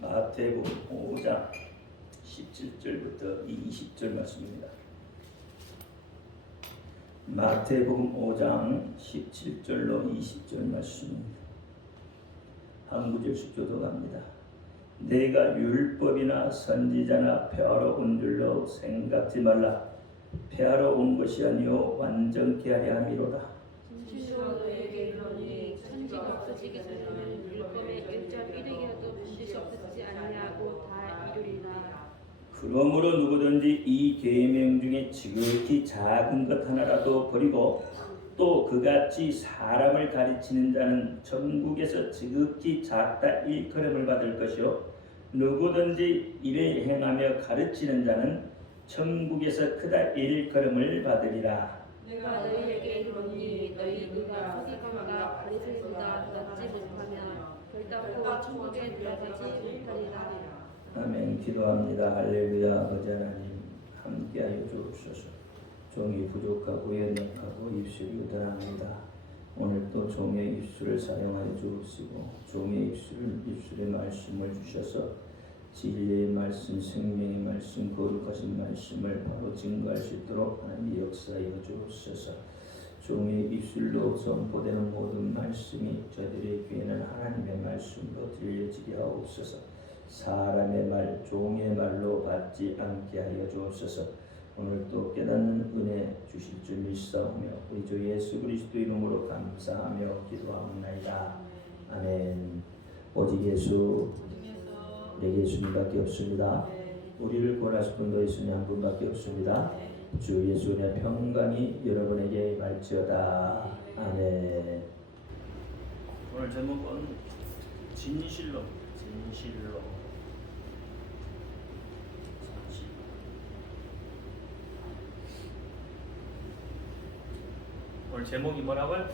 마태복음 5장 17절부터 20절 말씀입니다. 마태복음 5장 17절로 20절 말씀입니다. 한 구절씩 교독합니다. 내가 율법이나 선지자나 폐하러 온 줄로 생각지 말라. 폐하러 온 것이 아니요 완전케 하려 함이로다. 진실로 너희에게 이르노니 천지가 없어지기 전에는 율법의 1절 1획이라도 반드시 없어지지 아니하고 다 이루리라. 그러므로 누구든지 이 계명 중에 지극히 작은 것 하나라도 버리고 또 그같이 사람을 가르치는 자는 천국에서 지극히 작다 일컬음을 받을 것이요 누구든지 이를 행하며 가르치는 자는 천국에서 크다 일컬음을 받으리라. 내가 너희에게 이르노니 너희 누가 서기관과 바리새인보다 낫지 못하면 결단코 천국에 들어가지 못하리라. 아멘. 기도합니다. 할렐루야. 아버지 하나님 함께하여 주옵소서. 종이 부족하고 연약하고 입술이 우단합니다. 오늘 또 종의 입술을 사용하여 주옵시고 종의 입술의 말씀을 주셔서 진리의 말씀, 생명의 말씀, 거룩하신 말씀을 바로 증거할 수 있도록 하나님 역사하여 주옵소서. 종의 입술로 선포되는 모든 말씀이 저희들의 귀에는 하나님의 말씀으로 들려지게 하옵소서. 사람의 말, 종의 말로 받지 않게 하여 주옵소서. 오늘 또 깨닫는 은혜 주실 줄 믿사오며 우리 주 예수 그리스도 이름으로 감사하며 기도하옵나이다. 아멘. 오직 예수, 내게 예수님밖에 없습니다. 우리를 구원하실 분도 예수님 한 분밖에 없습니다. 주 예수의 평강이 여러분에게 말지어다. 아멘. 오늘 제목은 진실로. 오늘 제목이 뭐라고요?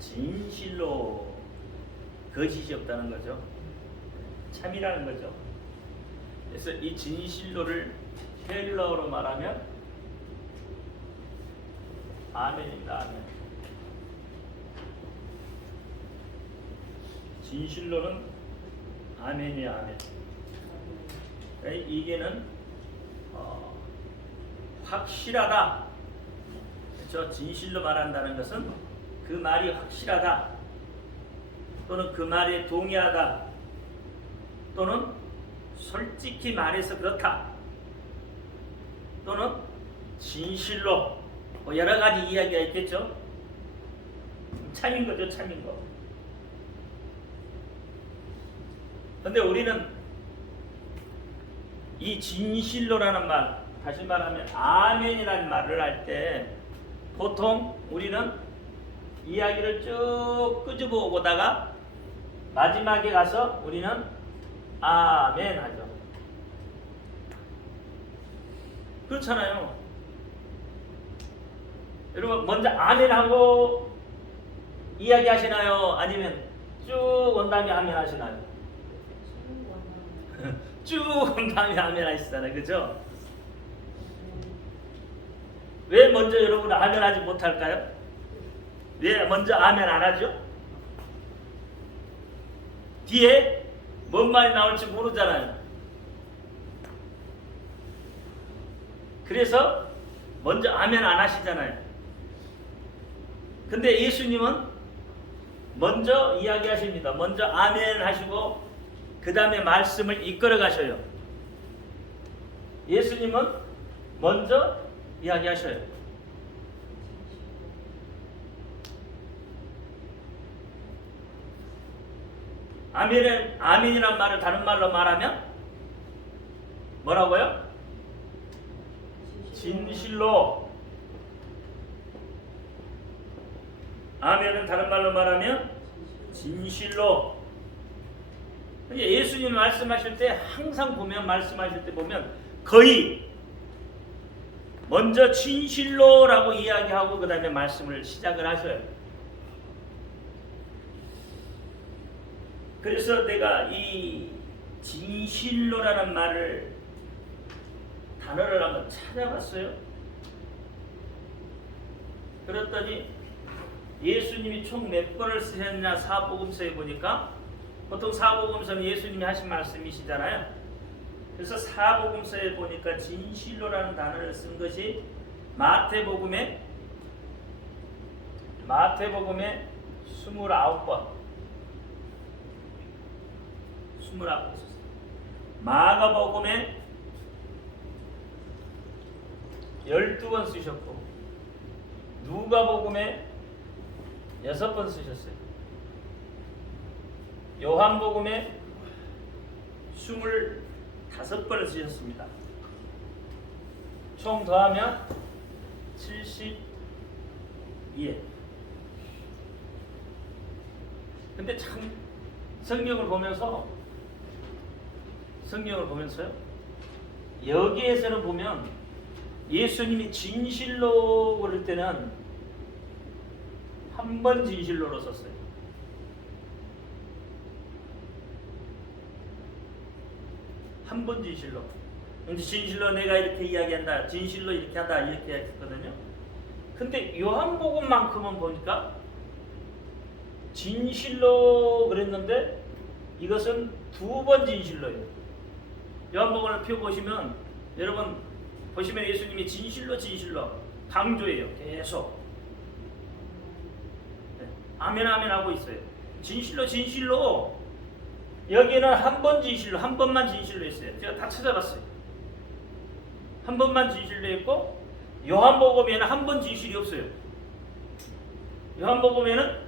진실로. 거짓이 없다는 거죠. 참이라는 거죠. 그래서 이 진실로를 헬라어로 말하면 아멘입니다. 아멘. 진실로는 아멘이야. 아멘. 이게는 확실하다. 그렇죠? 진실로 말한다는 것은 그 말이 확실하다, 또는 그 말에 동의하다, 또는 솔직히 말해서 그렇다, 또는 진실로, 여러 가지 이야기가 있겠죠. 참인 거죠, 참인 거. 근데 우리는 이 진실로라는 말, 다시 말하면 아멘이라는 말을 할 때 보통 우리는 이야기를 쭉 끄집어 오다가 마지막에 가서 우리는 아멘 하죠. 그렇잖아요. 여러분 먼저 아멘 하고 이야기 하시나요? 아니면 쭉 온 다음에 아멘 하시나요? 쭉 온 다음에 아멘 하시잖아요. 그죠? 왜 먼저 여러분 아멘 하지 못할까요? 왜 먼저 아멘 안 하죠? 뒤에 뭔 말이 나올지 모르잖아요. 그래서 먼저 아멘 안 하시잖아요. 근데 예수님은 먼저 이야기하십니다. 먼저 아멘 하시고 그 다음에 말씀을 이끌어 가셔요. 예수님은 먼저 이야기하셔요. 아멘이란 말을 다른 말로 말하면 뭐라고요? 진실로. 아멘은 다른 말로 말하면 진실로. 예수님 말씀하실 때 항상 보면 말씀하실 때 보면 거의 먼저 진실로라고 이야기하고 그 다음에 말씀을 시작을 하셔요. 그래서 내가 이 진실로라는 말을 단어를 한번 찾아봤어요. 그랬더니 예수님이 총 몇 번을 쓰셨냐 사복음서에 보니까 보통 사복음서는 예수님이 하신 말씀이시잖아요. 그래서 사복음서에 보니까 진실로라는 단어를 쓴 것이 마태복음에 29번, 29번 썼어요. 마가복음에 12번 쓰셨고, 누가복음에 6번 쓰셨어요. 요한복음에 25번을 쓰셨습니다. 총 더하면 72회. 근데 참 성경을 보면서요, 여기에서는 보면 예수님이 진실로 그럴 때는 한 번 진실로로 썼어요. 한 번 진실로. 근데 진실로 내가 이렇게 이야기한다, 진실로 이렇게 한다, 이렇게 했거든요. 근데 요한복음만큼은 보니까 진실로 그랬는데 이것은 2번 진실로예요. 요한복음을 펴보시면 여러분 보시면 예수님이 진실로 강조해요. 계속. 네. 아멘 아멘 하고 있어요. 진실로. 여기는 한 번 진실로, 한 번만 진실로 했어요. 제가 다 찾아봤어요. 한 번만 진실로 했고, 요한복음에는 한 번 진실이 없어요. 요한복음에는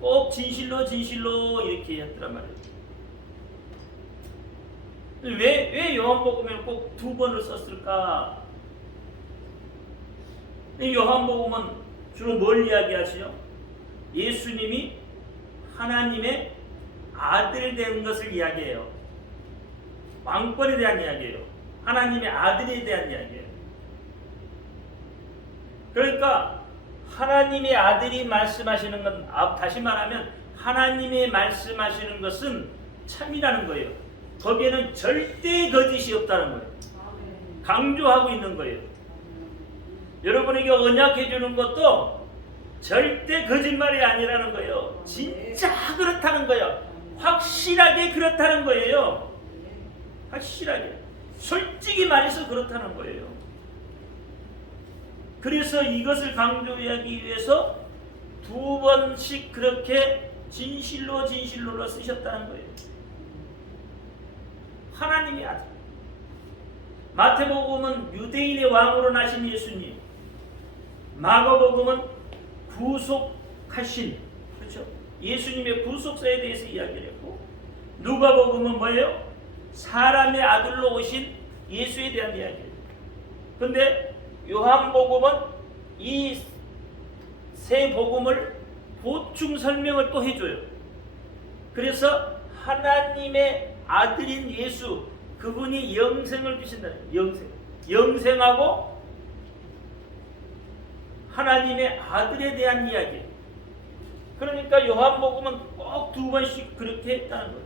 꼭 진실로 이렇게 했더란 말이에요. 왜 요한복음에는 꼭 2번을 썼을까? 요한복음은 주로 뭘 이야기하시죠? 예수님이 하나님의 아들이 된 것을 이야기해요. 왕권에 대한 이야기예요. 하나님의 아들에 대한 이야기예요. 그러니까 하나님의 아들이 말씀하시는 건, 다시 말하면 하나님의 말씀하시는 것은 참이라는 거예요. 거기에는 절대 거짓이 없다는 거예요. 강조하고 있는 거예요. 여러분에게 언약해 주는 것도 절대 거짓말이 아니라는 거예요. 진짜 그렇다는 거예요. 확실하게 그렇다는 거예요. 확실하게. 솔직히 말해서 그렇다는 거예요. 그래서 이것을 강조하기 위해서 2번씩 그렇게 진실로 쓰셨다는 거예요. 하나님의 아들. 마태복음은 유대인의 왕으로 나신 예수님. 마가복음은 구속하신, 그렇죠? 예수님의 구속사에 대해서 이야기를 했고, 누가복음은 뭐예요? 사람의 아들로 오신 예수에 대한 이야기예요. 근데 요한복음은 이 세 복음을 보충 설명을 또 해줘요. 그래서 하나님의 아들인 예수, 그분이 영생을 주신다는 영생하고 하나님의 아들에 대한 이야기. 그러니까 요한복음은 꼭 2번씩 그렇게 했다는 거예요.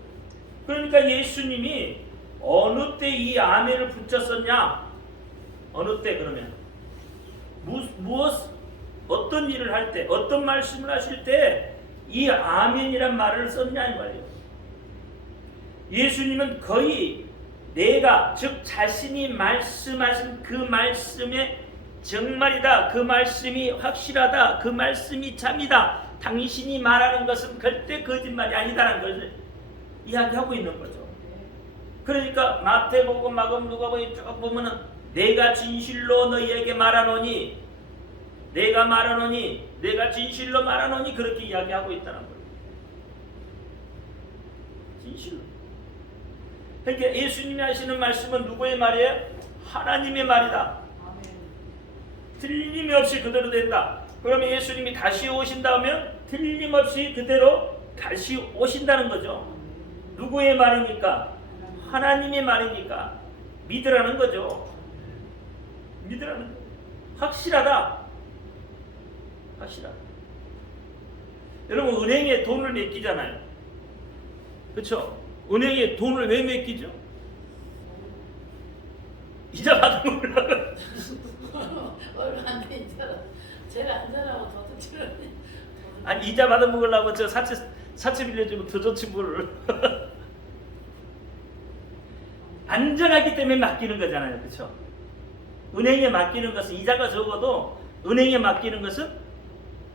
그러니까 예수님이 어느 때 이 아멘을 붙였었냐? 어느 때 그러면? 어떤 일을 할 때, 어떤 말씀을 하실 때 이 아멘이란 말을 썼냐 이 말이에요. 예수님은 거의 내가, 즉 자신이 말씀하신 그 말씀의 정말이다, 그 말씀이 확실하다, 그 말씀이 참이다, 당신이 말하는 것은 절대 거짓말이 아니다라는 것을 이야기하고 있는 거죠. 그러니까 마태복음, 마가복음, 누가복음 쭉 보면은 내가 진실로 너희에게 말하노니, 내가 진실로 말하노니 그렇게 이야기하고 있다는 거예요. 진실로. 그러니까 예수님이 하시는 말씀은 누구의 말이에요? 하나님의 말이다. 틀림없이 그대로 된다. 그러면 예수님이 다시 오신다면 틀림없이 그대로 다시 오신다는 거죠. 누구의 말이니까? 하나님의 말이니까 믿으라는 거죠. 믿으라는 거예요. 확실하다. 확실하다. 여러분 은행에 돈을 맡기잖아요. 그렇죠? 은행에 돈을 왜 맡기죠? 이자 받은 거라고. 얼마인데 제가 한 사람하고 도둑질을. 아니 이자 받아 먹으려고 저 사채 빌려주면 더 좋지 뭘. 안전하기 때문에 맡기는 거잖아요. 그렇죠? 은행에 맡기는 것은 이자가 적어도 은행에 맡기는 것은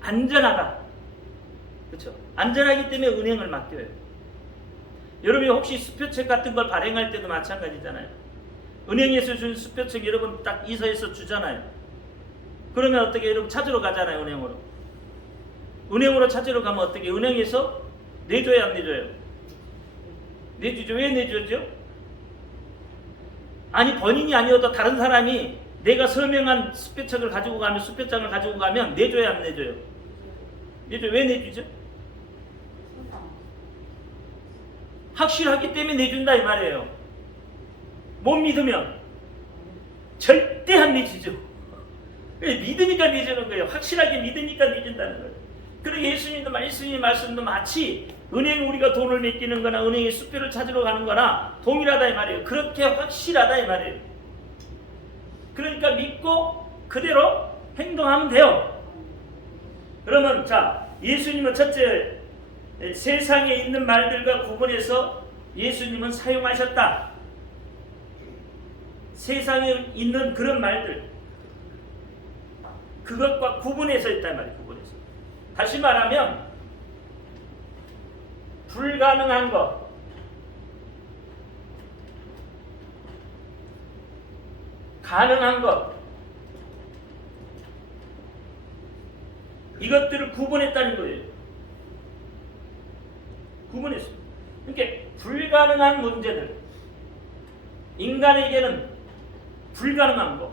안전하다. 그렇죠? 안전하기 때문에 은행을 맡겨요. 여러분이 혹시 수표책 같은 걸 발행할 때도 마찬가지잖아요. 은행에서 준 수표책 여러분 딱 이사해서 주잖아요. 그러면 어떻게 여러분 찾으러 가잖아요. 은행으로. 은행으로 찾으러 가면 어떻게 은행에서 내줘야 안 내줘요? 내주죠. 왜 내주죠? 아니 본인이 아니어도 다른 사람이 내가 서명한 수표장을 가지고 가면 내줘야 안 내줘요? 내줘요. 왜 내주죠? 확실하기 때문에 내준다 이 말이에요. 못 믿으면 절대 안 내주죠. 믿으니까 내주는 거예요. 확실하게 믿으니까 내준다는 거예요. 그리고 예수님도 말씀도 마치 은행에 우리가 돈을 맡기는 거나 은행에 수표를 찾으러 가는 거나 동일하다 이 말이에요. 그렇게 확실하다 이 말이에요. 그러니까 믿고 그대로 행동하면 돼요. 그러면 자, 예수님은 첫째 세상에 있는 말들과 구분해서 예수님은 사용하셨다. 세상에 있는 그런 말들 그것과 구분해서 있단 말이에요. 구분해서. 다시 말하면 불가능한 것, 가능한 것, 이것들을 구분했다는 거예요. 구분했어요. 그러니까 불가능한 문제들, 인간에게는 불가능한 것,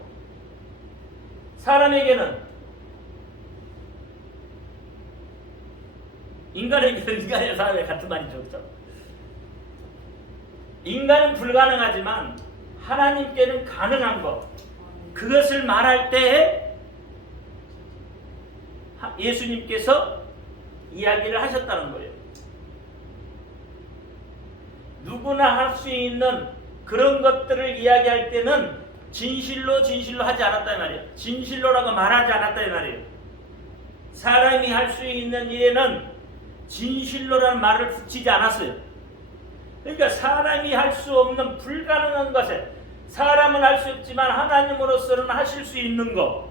사람에게는 인간의 사람의 같은 말이죠. 그렇죠? 인간은 불가능하지만 하나님께는 가능한 것, 그것을 말할 때에 예수님께서 이야기를 하셨다는 거예요. 누구나 할 수 있는 그런 것들을 이야기할 때는 진실로 하지 않았다 이 말이에요. 진실로라고 말하지 않았다 이 말이에요. 사람이 할 수 있는 일에는 진실로라는 말을 붙이지 않았어요. 그러니까 사람이 할 수 없는 불가능한 것에 사람은 할 수 없지만 하나님으로서는 하실 수 있는 것,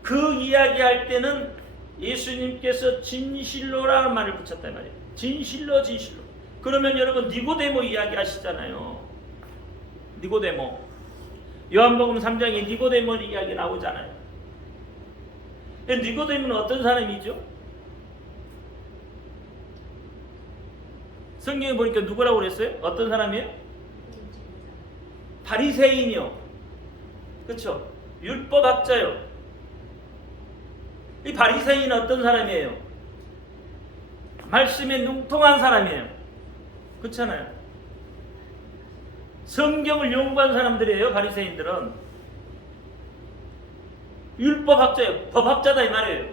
그 이야기할 때는 예수님께서 진실로라는 말을 붙였단 말이에요. 진실로. 그러면 여러분 니고데모 이야기 하시잖아요. 니고데모. 요한복음 3장에 니고데모 이야기 나오잖아요. 니고데모는 어떤 사람이죠? 성경에 보니까 누구라고 그랬어요? 어떤 사람이에요? 바리새인이요. 그렇죠? 율법학자요. 이 바리새인은 어떤 사람이에요? 말씀에 능통한 사람이에요. 그렇잖아요. 성경을 연구한 사람들이에요. 바리새인들은 율법학자예요. 법학자다 이 말이에요.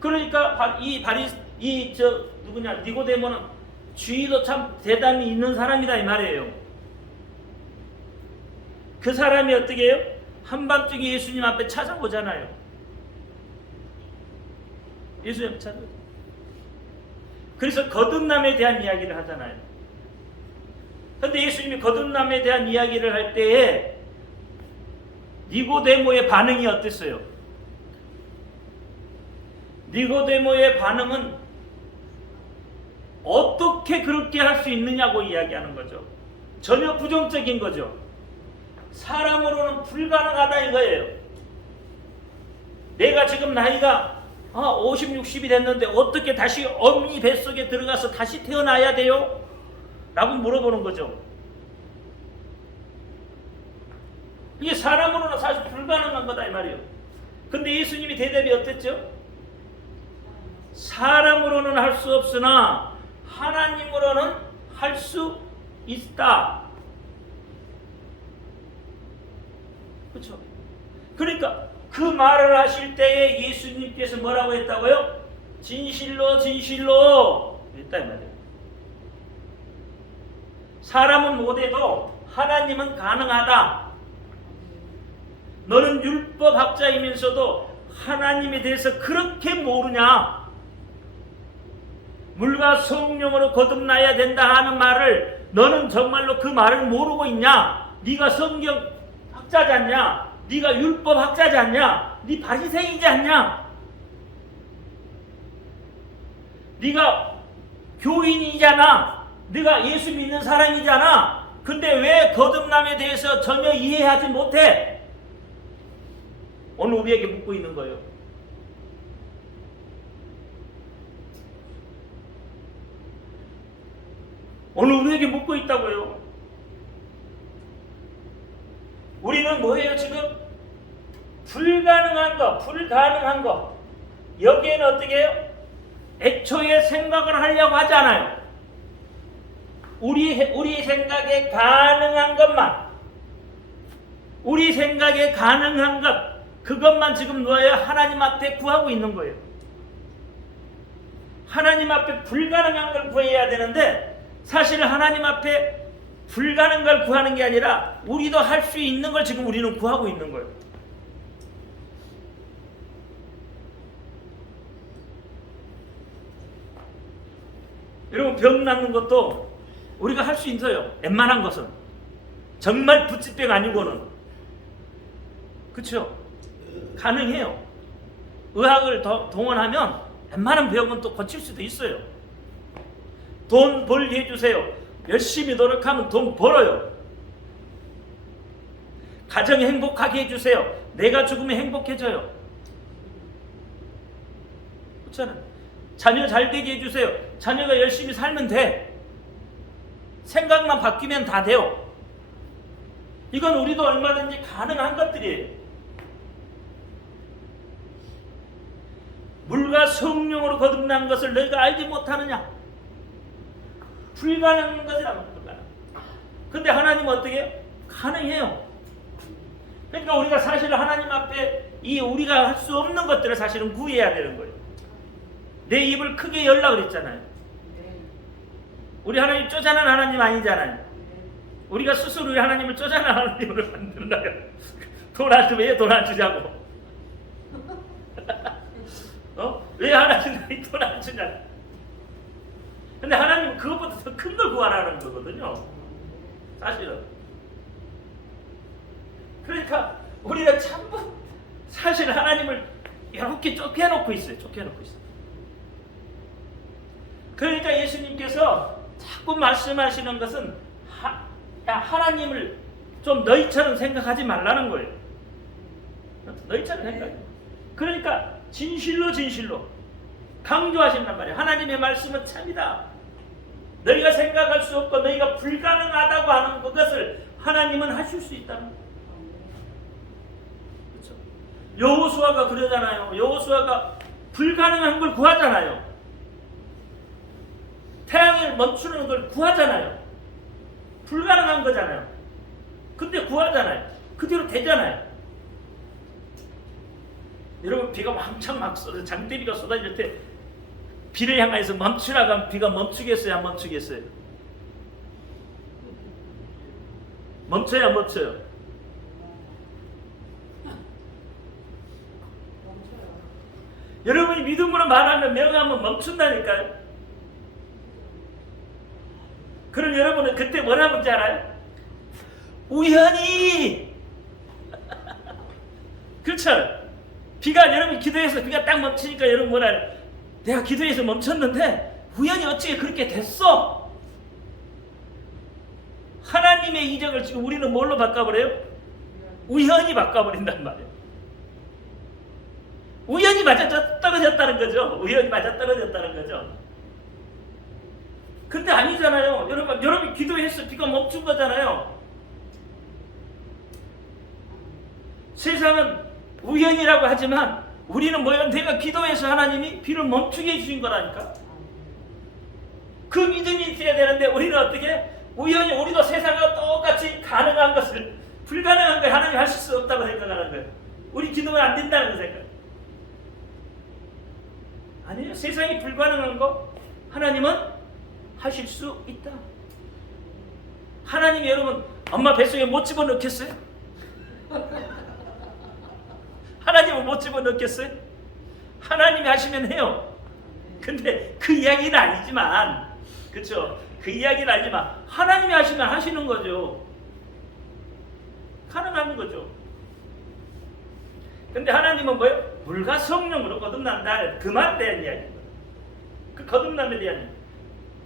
그러니까 니고데모는 주의도 참 대단히 있는 사람이다 이 말이에요. 그 사람이 어떻게 해요? 한밤중에 예수님 앞에 찾아오잖아요. 예수님 앞에 찾아오죠. 그래서 거듭남에 대한 이야기를 하잖아요. 그런데 예수님이 거듭남에 대한 이야기를 할 때에 니고데모의 반응이 어땠어요? 니고데모의 반응은 어떻게 그렇게 할 수 있느냐고 이야기하는 거죠. 전혀 부정적인 거죠. 사람으로는 불가능하다 이거예요. 내가 지금 나이가 50, 60이 됐는데 어떻게 다시 어머니 뱃속에 들어가서 다시 태어나야 돼요? 라고 물어보는 거죠. 이게 사람으로는 사실 불가능한 거다 이 말이에요. 근데 예수님이 대답이 어땠죠? 사람으로는 할 수 없으나 하나님으로는 할 수 있다. 그렇죠? 그러니까 그 말을 하실 때에 예수님께서 뭐라고 했다고요? 진실로 했다 이 말이에요. 사람은 못해도 하나님은 가능하다. 너는 율법학자이면서도 하나님에 대해서 그렇게 모르냐? 물과 성령으로 거듭나야 된다 하는 말을 너는 정말로 그 말을 모르고 있냐? 네가 성경 학자지 않냐? 네가 율법 학자지 않냐? 네 바리새인이지 않냐? 네가 교인이잖아. 네가 예수 믿는 사람이잖아. 근데 왜 거듭남에 대해서 전혀 이해하지 못해? 오늘 우리에게 묻고 있는 거예요. 오늘 우리에게 묻고 있다고요. 우리는 뭐예요 지금? 불가능한 거. 여기에는 어떻게 해요? 애초에 생각을 하려고 하지 않아요. 우리 생각에 가능한 것만, 우리 생각에 가능한 것, 그것만 지금 뭐예요? 하나님 앞에 구하고 있는 거예요. 하나님 앞에 불가능한 걸 구해야 되는데 사실 하나님 앞에 불가능한 걸 구하는 게 아니라 우리도 할 수 있는 걸 지금 우리는 구하고 있는 거예요. 여러분 병 낫는 것도 우리가 할 수 있어요. 웬만한 것은. 정말 부치병 아니고는. 그렇죠? 가능해요. 의학을 더 동원하면 웬만한 병은 또 고칠 수도 있어요. 돈 벌게 해주세요. 열심히 노력하면 돈 벌어요. 가정 행복하게 해주세요. 내가 죽으면 행복해져요. 그렇잖아요. 자녀 잘 되게 해주세요. 자녀가 열심히 살면 돼. 생각만 바뀌면 다 돼요. 이건 우리도 얼마든지 가능한 것들이에요. 물과 성령으로 거듭난 것을 너희가 알지 못하느냐? 불가능한 것이라면 불가능. 근데 하나님은 어떻게 해요? 가능해요. 그러니까 우리가 사실 하나님 앞에 이 우리가 할 수 없는 것들을 사실은 구해야 되는 거예요. 내 입을 크게 열라 그랬잖아요. 우리 하나님 쪼잔한 하나님 아니잖아요. 우리가 스스로 우리 하나님을 쪼잔한 하나님으로 만들어요. 돈 안 주면 왜 돈 안 주냐고. 왜 하나님이 돈 안 주냐. 근데 하나님은 그것보다 더 큰 걸 구하라는 거거든요. 사실은. 그러니까 우리가 전부 사실 하나님을 이렇게 쫓겨놓고 있어요. 그러니까 예수님께서 자꾸 말씀하시는 것은 하나님을 좀 너희처럼 생각하지 말라는 거예요. 너희처럼 생각해. 그러니까 진실로 강조하신단 말이에요. 하나님의 말씀은 참이다. 너희가 생각할 수 없고 너희가 불가능하다고 하는 그것을 하나님은 하실 수 있다는 거예요. 그렇죠? 여호수아가 그러잖아요. 여호수아가 불가능한 걸 구하잖아요. 태양을 멈추는 걸 구하잖아요. 불가능한 거잖아요. 근데 구하잖아요. 그대로 되잖아요. 여러분 비가 왕창 막 쏟아, 장대비가 쏟아질 때 비를 향해서 멈추라고 하면 비가 멈추겠어요? 안 멈추겠어요? 멈춰요? 안 멈춰요? 여러분이 믿음으로 말하면 명하면 멈춘다니까요. 그럼 여러분은 그때 뭐라고 하는지 알아요? 우연히. 그렇죠? 비가 여러분 기도해서 비가 딱 멈추니까 여러분 뭐라 해요? 내가 기도해서 멈췄는데 우연히 어찌게 그렇게 됐어? 하나님의 이적을 지금 우리는 뭘로 바꿔버려요? 우연히 바꿔버린단 말이에요. 우연히 맞아떨어졌다는 거죠. 우연히 맞아떨어졌다는 거죠. 근데 아니잖아요. 여러분 기도해서 비가 멈춘 거잖아요. 세상은 우연이라고 하지만 우리는 뭐예요? 내가 기도해서 하나님이 비를 멈추게 해주신 거라니까. 그 믿음이 있어야 되는데 우리는 어떻게? 우연히 우리도 세상과 똑같이 가능한 것을 불가능한 걸 하나님이 하실 수 없다고 생각하는 거예요. 우리 기도는 안 된다는 거 생각. 아니에요. 세상이 불가능한 거 하나님은 하실 수 있다. 하나님이 여러분 엄마 뱃속에 못 집어넣겠어요? 하나님은 못 집어넣겠어요? 하나님이 하시면 해요. 근데 그 이야기는 아니지만, 그렇죠? 그 이야기는 아니지만 하나님이 하시면 하시는 거죠. 가능한 거죠. 근데 하나님은 뭐예요? 물과 성령으로 거듭난다. 그만 대한 이야기입니다. 그 거듭남에 대한 이야기.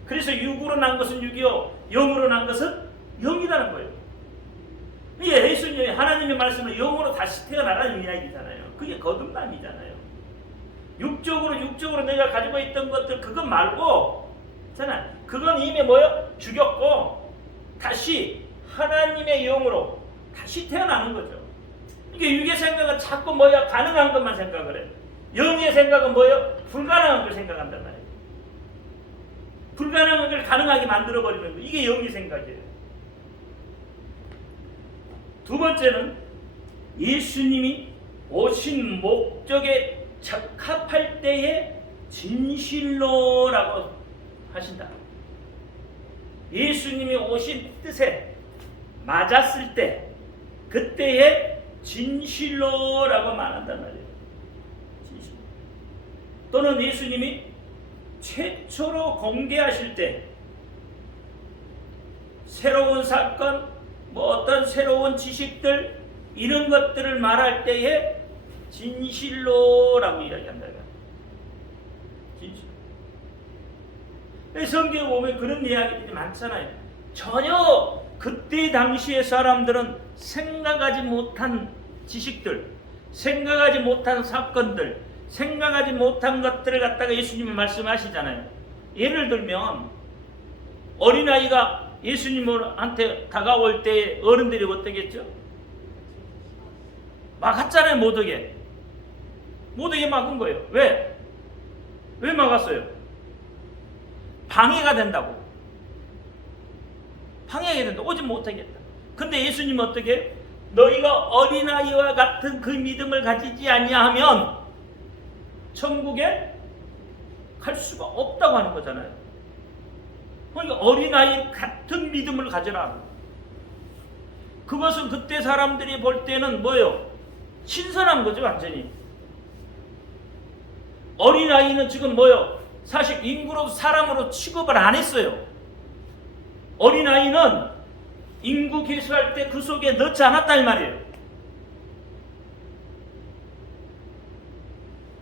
그래서 육으로 난 것은 육이요, 영으로 난 것은 영이라는 거예요. 이게 예수님이 하나님의 말씀을 영으로 다시 태어나라는 이야기잖아요. 그게 거듭남이잖아요. 육적으로 내가 가지고 있던 것들 그거 말고, 있잖아. 그건 이미 뭐요? 죽였고 다시 하나님의 영으로 다시 태어나는 거죠. 이게 육의 생각은 자꾸 뭐야? 가능한 것만 생각을 해요. 영의 생각은 뭐예요? 불가능한 걸 생각한단 말이에요. 불가능한 걸 가능하게 만들어버리는 거. 이게 영의 생각이에요. 두 번째는 예수님이 오신 목적에 적합할 때에 진실로라고 하신다. 예수님이 오신 뜻에 맞았을 때 그때에 진실로라고 말한단 말이에요. 진실. 또는 예수님이 최초로 공개하실 때 새로운 사건, 뭐 어떤 새로운 지식들 이런 것들을 말할 때에 진실로라고 이야기한다. 진실. 성경에 보면 그런 이야기들이 많잖아요. 전혀 그때 당시의 사람들은 생각하지 못한 지식들, 생각하지 못한 사건들, 생각하지 못한 것들을 갖다가 예수님이 말씀하시잖아요. 예를 들면 어린아이가 예수님한테 다가올 때 어른들이 어떻겠죠? 막았잖아요. 못 오게 막은 거예요. 왜 막았어요? 방해가 된다고. 방해가 된다. 오지 못하겠다. 근데 예수님은 어떻게? 너희가 어린아이와 같은 그 믿음을 가지지 아니하면 천국에 갈 수가 없다고 하는 거잖아요. 그러니까 어린아이 같은 믿음을 가져라. 그것은 그때 사람들이 볼 때는 뭐예요? 신선한 거죠, 완전히. 어린아이는 지금 뭐예요? 사실 인구로 사람으로 취급을 안 했어요. 어린아이는 인구 계수할 때 그 속에 넣지 않았다 이 말이에요.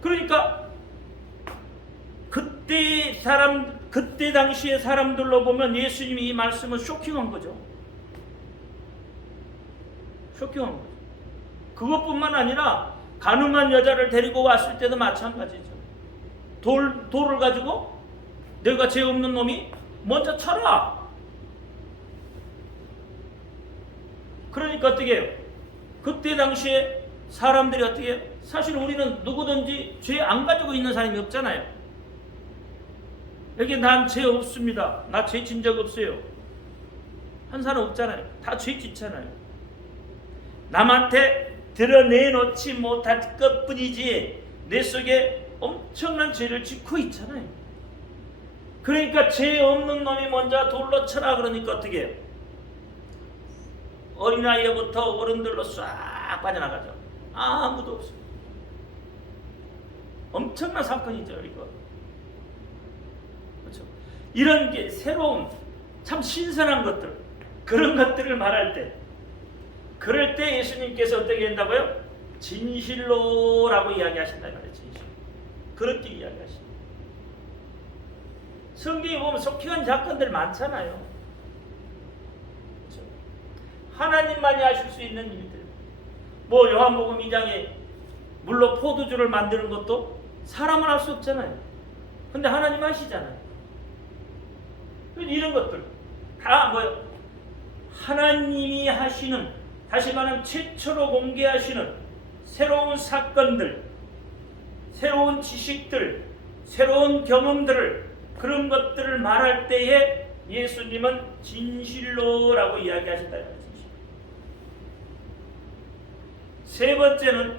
그러니까 그때 당시의 사람들로 보면 예수님이 이 말씀은 쇼킹한 거죠. 쇼킹한 거죠. 그것뿐만 아니라 가늠한 여자를 데리고 왔을 때도 마찬가지죠. 돌을 가지고 내가 죄 없는 놈이 먼저 쳐라. 그러니까 어떻게 해요? 그때 당시에 사람들이 어떻게 해요? 사실 우리는 누구든지 죄 안 가지고 있는 사람이 없잖아요. 여기 난 죄 없습니다. 나 죄 진 적 없어요. 한 사람 없잖아요. 다 죄 짓잖아요. 남한테 드러내놓지 못할 것뿐이지 내 속에 엄청난 죄를 짓고 있잖아요. 그러니까 죄 없는 놈이 먼저 돌로 쳐라 그러니까 어떻게 해요? 어린아이부터 어른들로 싹 빠져나가죠. 아무도 없어요. 엄청난 사건이죠, 이거. 그렇죠? 이런 게 새로운 참 신선한 것들, 그런 것들을 말할 때, 그럴 때 예수님께서 어떻게 한다고요? 진실로라고 이야기하신다 말이에요. 진실. 그렇게 이야기하신다. 성경에 보면 속히한 사건들 많잖아요. 그렇죠? 하나님만이 하실 수 있는 일들. 뭐 요한복음 2장에 물로 포도주를 만드는 것도 사람은 할 수 없잖아요. 근데 하나님 하시잖아요. 이런 것들 다 뭐예요? 하나님이 하시는, 다시 말하면 최초로 공개하시는 새로운 사건들, 새로운 지식들, 새로운 경험들을, 그런 것들을 말할 때에 예수님은 진실로라고 이야기하신다. 세 번째는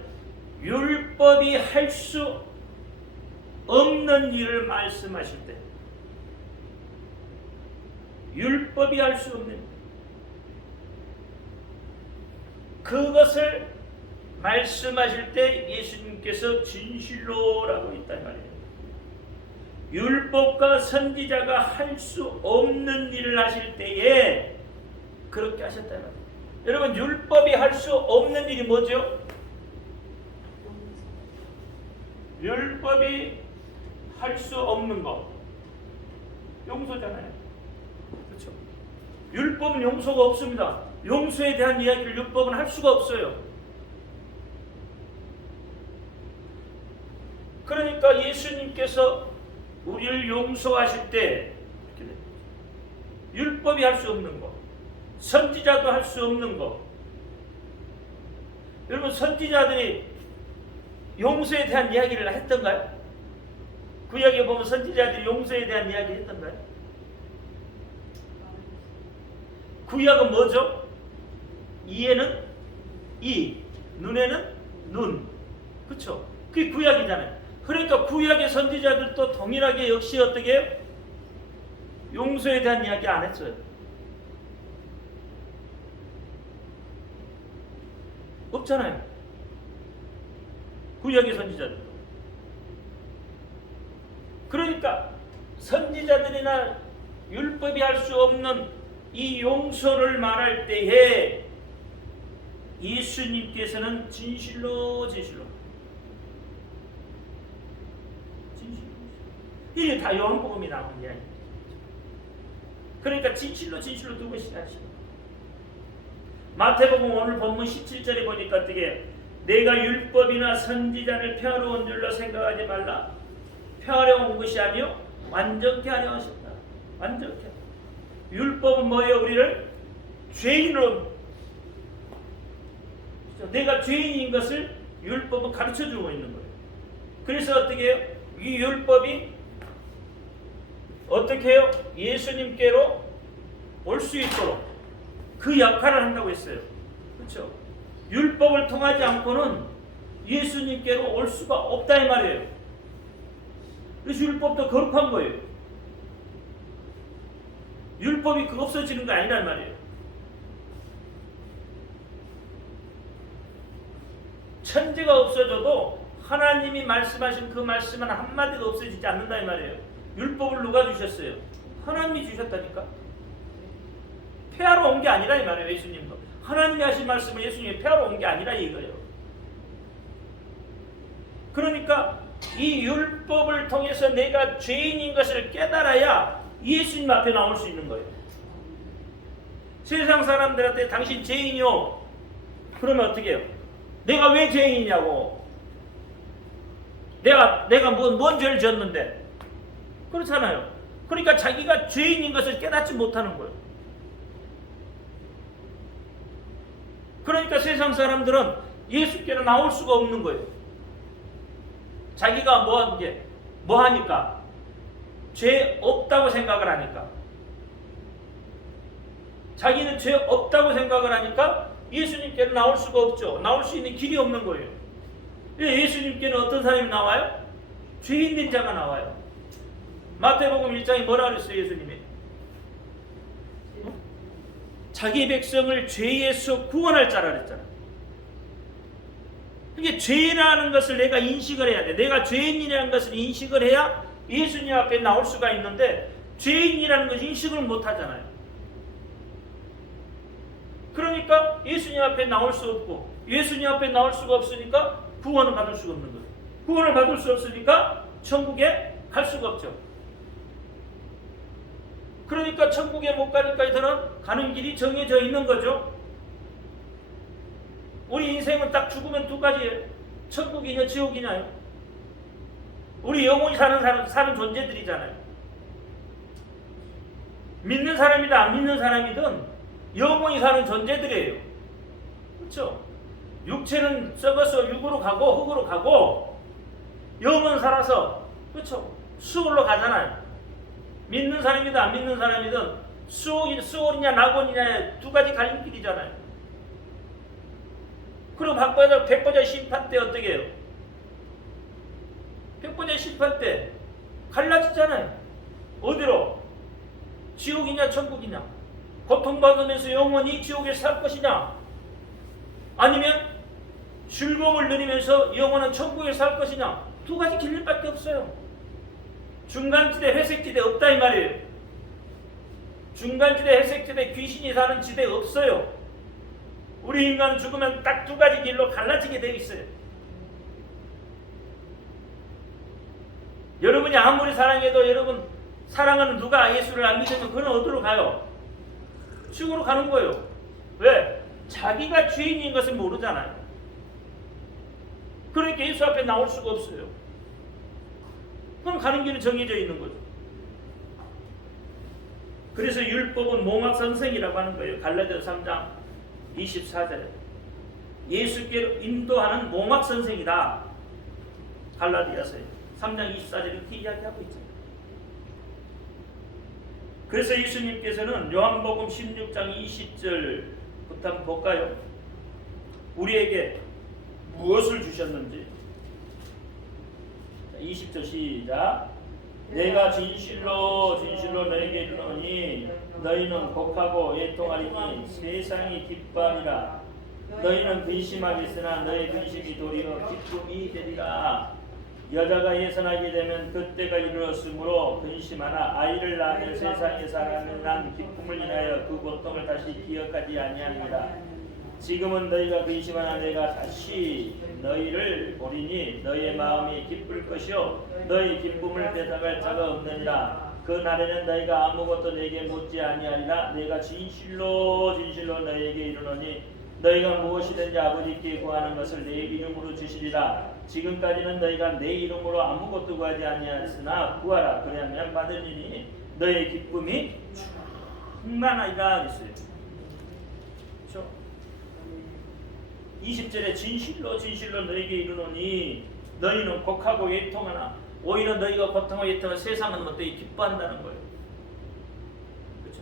율법이 할 수 없는 일을 말씀하실 때, 율법이 할 수 없는 그것을 말씀하실 때 예수님께서 진실로라고 있단 말이에요. 율법과 선지자가 할 수 없는 일을 하실 때에 그렇게 하셨단 말이에요. 여러분, 율법이 할 수 없는 일이 뭐죠? 율법이 할 수 없는 거 용서잖아요. 그렇죠? 율법은 용서가 없습니다. 용서에 대한 이야기를 율법은 할 수가 없어요. 그러니까 예수님께서 우리를 용서하실 때 율법이 할 수 없는 거, 선지자도 할 수 없는 거. 여러분, 선지자들이 용서에 대한 이야기를 했던가요? 구약에 보면 선지자들이 용서에 대한 이야기 했던가요? 구약은 뭐죠? 이에는 이, 눈에는 눈. 그렇죠? 그게 구약이잖아요. 그러니까 구약의 선지자들도 동일하게 역시 어떻게 해요? 용서에 대한 이야기 안 했어요. 없잖아요. 구약의 선지자들. 그러니까 선지자들이나 율법이 할 수 없는 이 용서를 말할 때에 예수님께서는 진실로 이게 다 요한복음이 나오는 이야기. 그러니까 진실로 두 번씩 하시고, 마태복음 오늘 본문 17절에 보니까 어떻게 내가 율법이나 선지자를 폐하러 온 줄로 생각하지 말라. 폐하려 온 것이 아니요 완전케 하려 하셨다. 완전케. 율법은 뭐예요? 우리를 죄인으로, 내가 죄인인 것을 율법은 가르쳐주고 있는 거예요. 그래서 어떻게 해요? 이 율법이 어떻게 해요? 예수님께로 올 수 있도록 그 역할을 한다고 했어요. 그렇죠? 율법을 통하지 않고는 예수님께로 올 수가 없다 이 말이에요. 그래서 율법도 거룩한 거예요. 율법이 그 없어지는 거 아니란 말이에요. 천지가 없어져도 하나님이 말씀하신 그 말씀은 한마디도 없어지지 않는다 이 말이에요. 율법을 누가 주셨어요? 하나님이 주셨다니까. 폐하러 온 게 아니라 이 말이에요. 예수님도 하나님이 하신 말씀을 예수님이 폐하러 온 게 아니라 이거예요. 그러니까 이 율법을 통해서 내가 죄인인 것을 깨달아야 예수님 앞에 나올 수 있는 거예요. 세상 사람들한테 당신 죄인이요, 그러면 어떻게 해요? 내가 왜 죄인이냐고. 내가 뭔 죄를 지었는데. 그렇잖아요. 그러니까 자기가 죄인인 것을 깨닫지 못하는 거예요. 그러니까 세상 사람들은 예수께로 나올 수가 없는 거예요. 자기가 뭐 하니까? 죄 없다고 생각을 하니까. 자기는 죄 없다고 생각을 하니까 예수님께로 나올 수가 없죠. 나올 수 있는 길이 없는 거예요. 예수님께는 어떤 사람이 나와요? 죄 있는 자가 나와요. 마태복음 1장에 뭐라 그랬어요? 예수님이 자기 백성을 죄에서 구원할 자라 그랬잖아. 이게 죄라는 것을 내가 인식을 해야 돼. 내가 죄인이라는 것을 인식을 해야 예수님 앞에 나올 수가 있는데 죄인이라는 것을 인식을 못 하잖아요. 그러니까 예수님 앞에 나올 수 없고, 예수님 앞에 나올 수가 없으니까 구원을 받을 수가 없는 거예요. 구원을 받을 수 없으니까 천국에 갈 수가 없죠. 그러니까 천국에 못 가니까 이들은 가는 길이 정해져 있는 거죠. 우리 인생은 딱 죽으면 두 가지예요. 천국이냐 지옥이냐요. 우리 영원히 사는 존재들이잖아요. 믿는 사람이든 안 믿는 사람이든 영원히 사는 존재들이에요. 그렇죠? 육체는 썩어서 육으로 가고 흙으로 가고, 영은 살아서, 그렇죠? 수월로 가잖아요. 믿는 사람이든 안 믿는 사람이든 수월이냐 낙원이냐 두 가지 갈림길이잖아요. 그럼 백보자 심판 때 어떻게 해요? 백보자 심판 때 갈라지잖아요. 어디로? 지옥이냐 천국이냐. 고통받으면서 영원히 지옥에 살 것이냐, 아니면 즐거움을 누리면서 영원한 천국에 살 것이냐? 두 가지 길밖에 없어요. 중간지대 회색지대 없다 이 말이에요. 중간지대 회색지대 귀신이 사는 지대 없어요. 우리 인간은 죽으면 딱 두 가지 길로 갈라지게 되어 있어요. 여러분이 아무리 사랑해도 여러분 사랑하는 누가 예수를 안 믿으면 그는 어디로 가요? 지옥으로 가는 거예요. 왜? 자기가 죄인인 것을 모르잖아요. 그러니까 예수 앞에 나올 수가 없어요. 그럼 가는 길은 정해져 있는 거죠. 그래서 율법은 몽학선생이라고 하는 거예요. 갈라디아서 3장 24절에 예수께로 인도하는 몽학선생이다. 갈라디아서에 3장 24절에 이렇게 이야기하고 있잖아요. 그래서 예수님께서는 요한복음 16장 20절부터 한번 볼까요? 우리에게 무엇을 주셨는지. 20절 시작. 내가 진실로 진실로 너에게 이르노니 너희는 곡하고 애통하리니 세상이 기뻐하리라. 너희는 근심하겠으나 너희 근심이 도리어 기쁨이 되리라. 여자가 예선하게 되면 그때가 이르렀으므로 근심하나 아이를 낳으면 세상에 사람을 낳은 기쁨을 인하여 그 고통을 다시 기억하지 아니합니다. 지금은 너희가 근심하나 내가 다시 너희를 보리니 너희의 마음이 기쁠 것이요 너희 기쁨을 뺏어갈 자가 없느니라. 그 날에는 너희가 아무것도 내게 묻지 아니하리라. 내가 진실로 진실로 너희에게 이르노니 너희가 무엇이든지 아버지께 구하는 것을 내 이름으로 주시리라. 지금까지는 너희가 내 이름으로 아무것도 구하지 아니하였으나 구하라. 그러면 받으리니 너희의 기쁨이 충만하리라 했어요. 그렇죠? 20절에 진실로 진실로 너희에게 이르노니 너희는 곡하고 애통하나 오히려 너희가 고통하고 애통하는 세상은 어떻게 기뻐한다는 거예요. 그렇죠?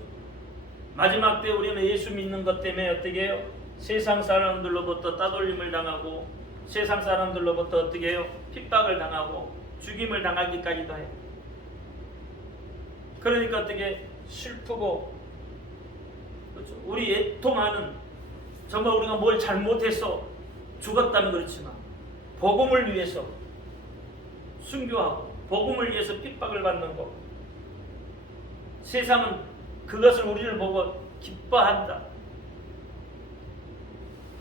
마지막 때 우리는 예수 믿는 것 때문에 어떻게 해요? 세상 사람들로부터 따돌림을 당하고 세상 사람들로부터 어떻게 해요? 핍박을 당하고 죽임을 당하기까지도 해요. 그러니까 어떻게 슬프고 그렇죠? 우리 애통하는 정말 우리가 뭘 잘못해서 죽었다면 그렇지만 복음을 위해서 순교하고 복음을 위해서 핍박을 받는 것 세상은 그것을 우리를 보고 기뻐한다.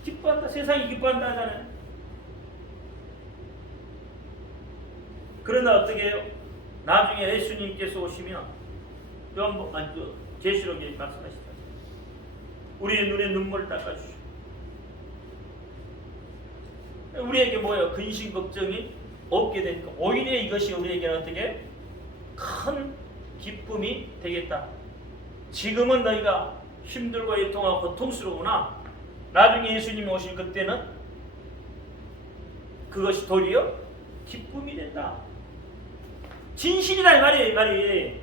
기뻐한다. 세상이 기뻐한다 하잖아요. 그러나 어떻게 해요? 나중에 예수님께서 오시면 계시록에 말씀하시죠. 우리의 눈에 눈물을 닦아주시고 우리에게 뭐예요? 근심 걱정이 없게 되니까 오히려 이것이 우리에게는 어떻게 큰 기쁨이 되겠다. 지금은 너희가 힘들고 애통하고 고통스러우나 나중에 예수님이 오실 그때는 그것이 도리어 기쁨이 된다. 진실이다 이 말이에요. 이 말이.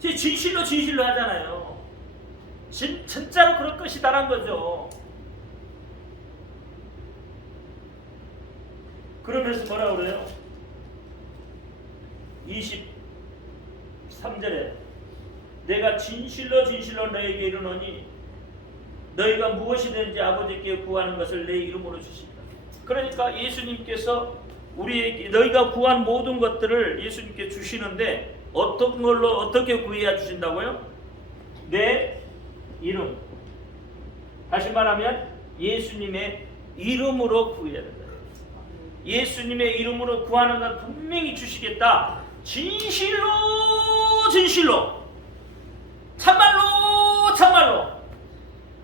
진실로 진실로 하잖아요. 진짜로 그럴 것이다라는 거죠. 그러면서 뭐라 그래요? 23절에 내가 진실로 진실로 너에게 이르노니 너희가 무엇이든지 아버지께 구하는 것을 내 이름으로 주시리라. 그러니까 예수님께서 우리에게 너희가 구한 모든 것들을 예수님께 주시는데 어떤 걸로 어떻게 구해야 주신다고요? 내 이름. 다시 말하면 예수님의 이름으로 구해야 된다. 예수님의 이름으로 구하는 건 분명히 주시겠다. 진실로 진실로 참말로 참말로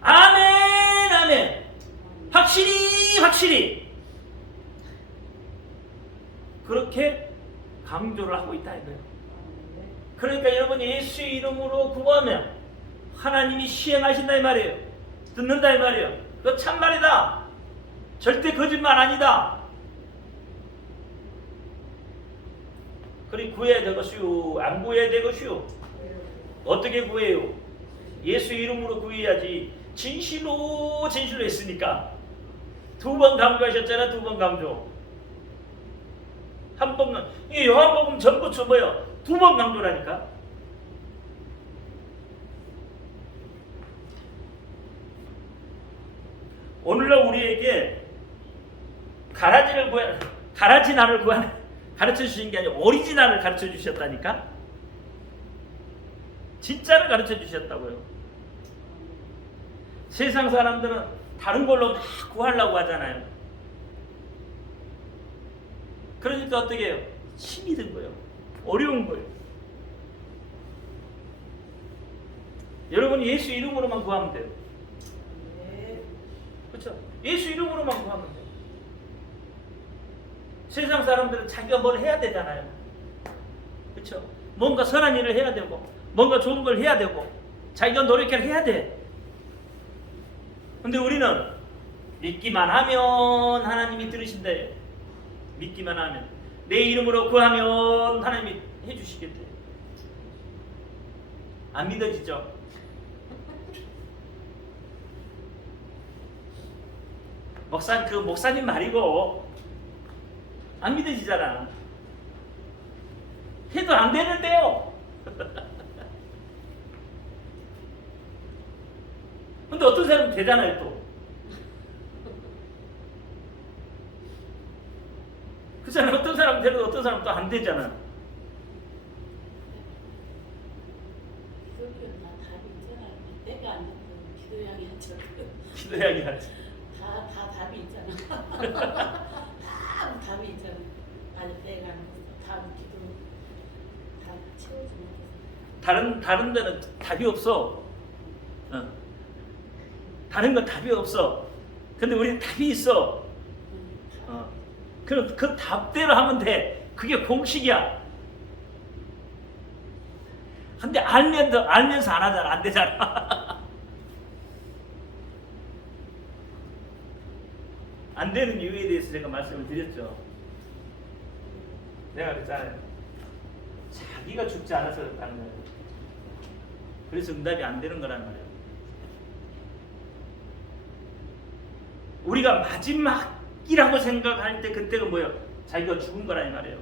아멘 아멘 확실히 확실히 그렇게 강조를 하고 있다 이거예요. 그러니까 여러분이 예수의 이름으로 구하면 하나님이 시행하신다 이 말이에요. 듣는다 이 말이에요. 그거 참말이다. 절대 거짓말 아니다. 그리 구해야 되겠슈? 안 구해야 되겠슈? 어떻게 구해요? 예수 이름으로 구해야지. 진실로 진실로 했으니까. 2번 강조하셨잖아. 2번 강조. 한 번은 이 요한복음 전부터 뭐요? 2번 강조라니까. 오늘날 우리에게 가라지나를 가르쳐 주신 게 아니라 오리지널을 가르쳐 주셨다니까. 진짜를 가르쳐 주셨다고요. 세상 사람들은 다른 걸로 막 구하려고 하잖아요. 그러니까 어떻게 해요? 힘이 든 거예요. 어려운 거예요. 여러분 예수 이름으로만 구하면 돼요. 그렇죠? 예수 이름으로만 구하면 돼요. 세상 사람들은 자기가 뭘 해야 되잖아요. 그렇죠? 뭔가 선한 일을 해야 되고 뭔가 좋은 걸 해야 되고 자기가 노력을 해야 돼. 근데 우리는 믿기만 하면 하나님이 들으신대요. 믿기만 하면 내 이름으로 구하면 하나님이 해주시겠대요. 안 믿어지죠? 목사님 말이고 안 믿어지잖아. 해도 안 되는데요. 근데 어떤 사람은 되잖아요 또. 그렇잖아요. 어떤 사람은 되고 어떤 사람은 또 안 되잖아. 기독교는 다 답이 있잖아요. 때가 안 됐고 기도양이 하죠. 기도양이 하지. 다 답이 있잖아. 다 답이 있잖아. 아직 때가 안 됐어. 다 기도 다 채워주면 다른 데는 답이 없어. 다른 건 답이 없어. 근데 우리는 답이 있어. 그럼 그 답대로 하면 돼. 그게 공식이야. 근데 알면서 안 하잖아. 안 되잖아. 안 되는 이유에 대해서 제가 말씀을 드렸죠. 내가 그랬잖아요. 자기가 죽지 않아서 그렇다는 거예요. 그래서 응답이 안 되는 거란 말이에요. 우리가 마지막이라고 생각할 때 그때가 뭐예요? 자기가 죽은 거란 말이에요.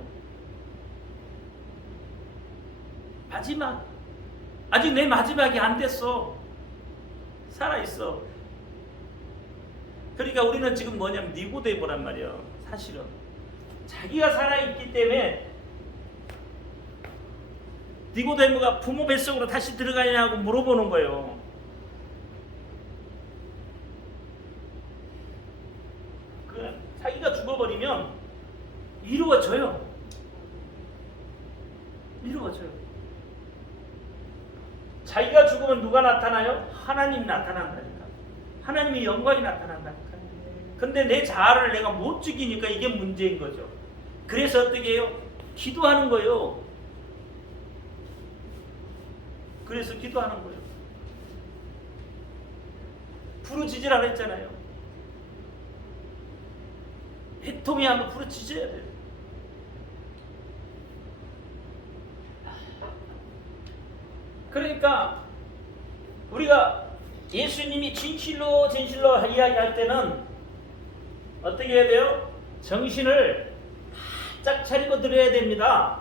마지막. 아직 내 마지막이 안 됐어. 살아있어. 그러니까 우리는 지금 뭐냐면 니고데모란 말이에요. 사실은 자기가 살아있기 때문에 니고데모가 부모 뱃속으로 다시 들어가냐고 물어보는 거예요. 자기가 죽어버리면 이루어져요. 이루어져요. 자기가 죽으면 누가 나타나요? 하나님이 나타난다니까. 하나님의 영광이 나타난다니까. 근데 내 자아를 내가 못 죽이니까 이게 문제인 거죠. 그래서 어떻게 해요? 기도하는 거예요. 그래서 기도하는 거예요. 부르짖으라고 했잖아요. 해통이 하면 부르짖어야 돼요. 그러니까 우리가 예수님이 진실로 이야기할 때는 어떻게 해야 돼요? 정신을 바짝 차리고 들어야 됩니다.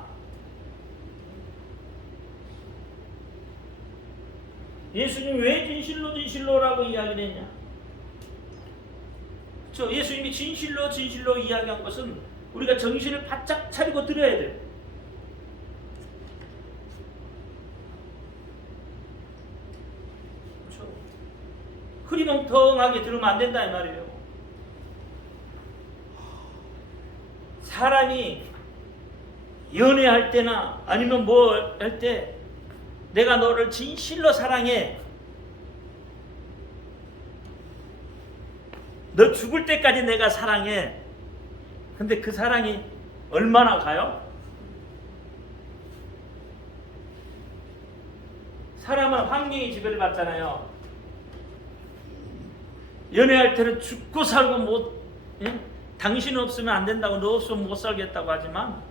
예수님 왜 진실로라고 이야기를 했냐? 그렇죠? 예수님이 진실로 이야기한 것은 우리가 정신을 바짝 차리고 들어야 돼요. 그렇죠? 흐리멍텅하게 들으면 안 된다 이 말이에요. 사람이 연애할 때나 아니면 뭐 할 때 내가 너를 진실로 사랑해. 너 죽을 때까지 내가 사랑해. 근데 그 사랑이 얼마나 가요? 사람은 환경이 지배를 받잖아요. 연애할 때는 죽고 살고 못, 예? 당신 없으면 안 된다고, 너 없으면 못 살겠다고 하지만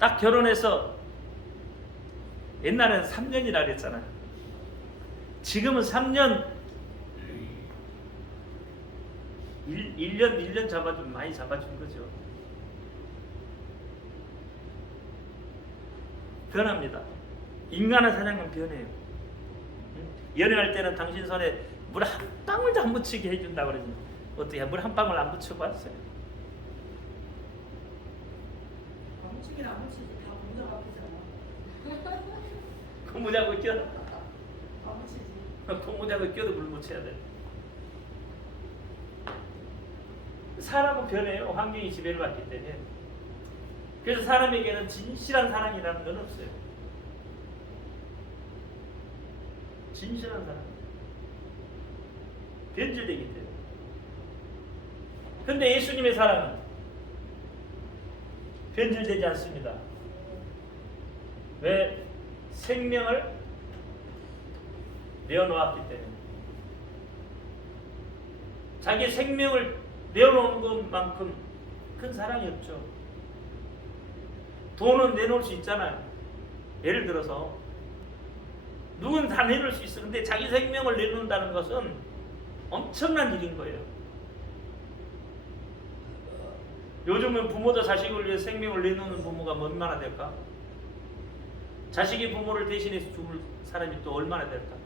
딱 결혼해서 옛날에는 3년이라 그랬잖아요. 지금은 3년 1년 잡아주면 많이 잡아준 거죠. 변합니다. 인간의 사냥은 변해요. 연애할 때는 당신 손에 물 한 방울도 안 묻히게 해준다 그러지. 어떻게 물 한 방울 안 묻혀봤어요? 안 묻히긴 안 묻히지. 다 모자가 아프잖아. 그 모자고 껴. 안 묻히지. 그 모자고 껴도 물 묻혀야 돼. 사람은 변해요. 환경이 지배를 받기 때문에. 그래서 사람에게는 진실한 사랑이라는 건 없어요. 진실한 사랑. 변질되기 때문에. 근데 예수님의 사랑은 변질되지 않습니다. 왜? 생명을 내어놓았기 때문에. 자기 생명을 내어놓은 것만큼 큰 사랑이 없죠. 돈은 내놓을 수 있잖아요. 예를 들어서 누군 다 내놓을 수 있어. 근데 자기 생명을 내놓는다는 것은 엄청난 일인 거예요. 요즘은 부모도 자식을 위해 생명을 내놓는 부모가 얼마나 될까? 자식이 부모를 대신해서 죽을 사람이 또 얼마나 될까?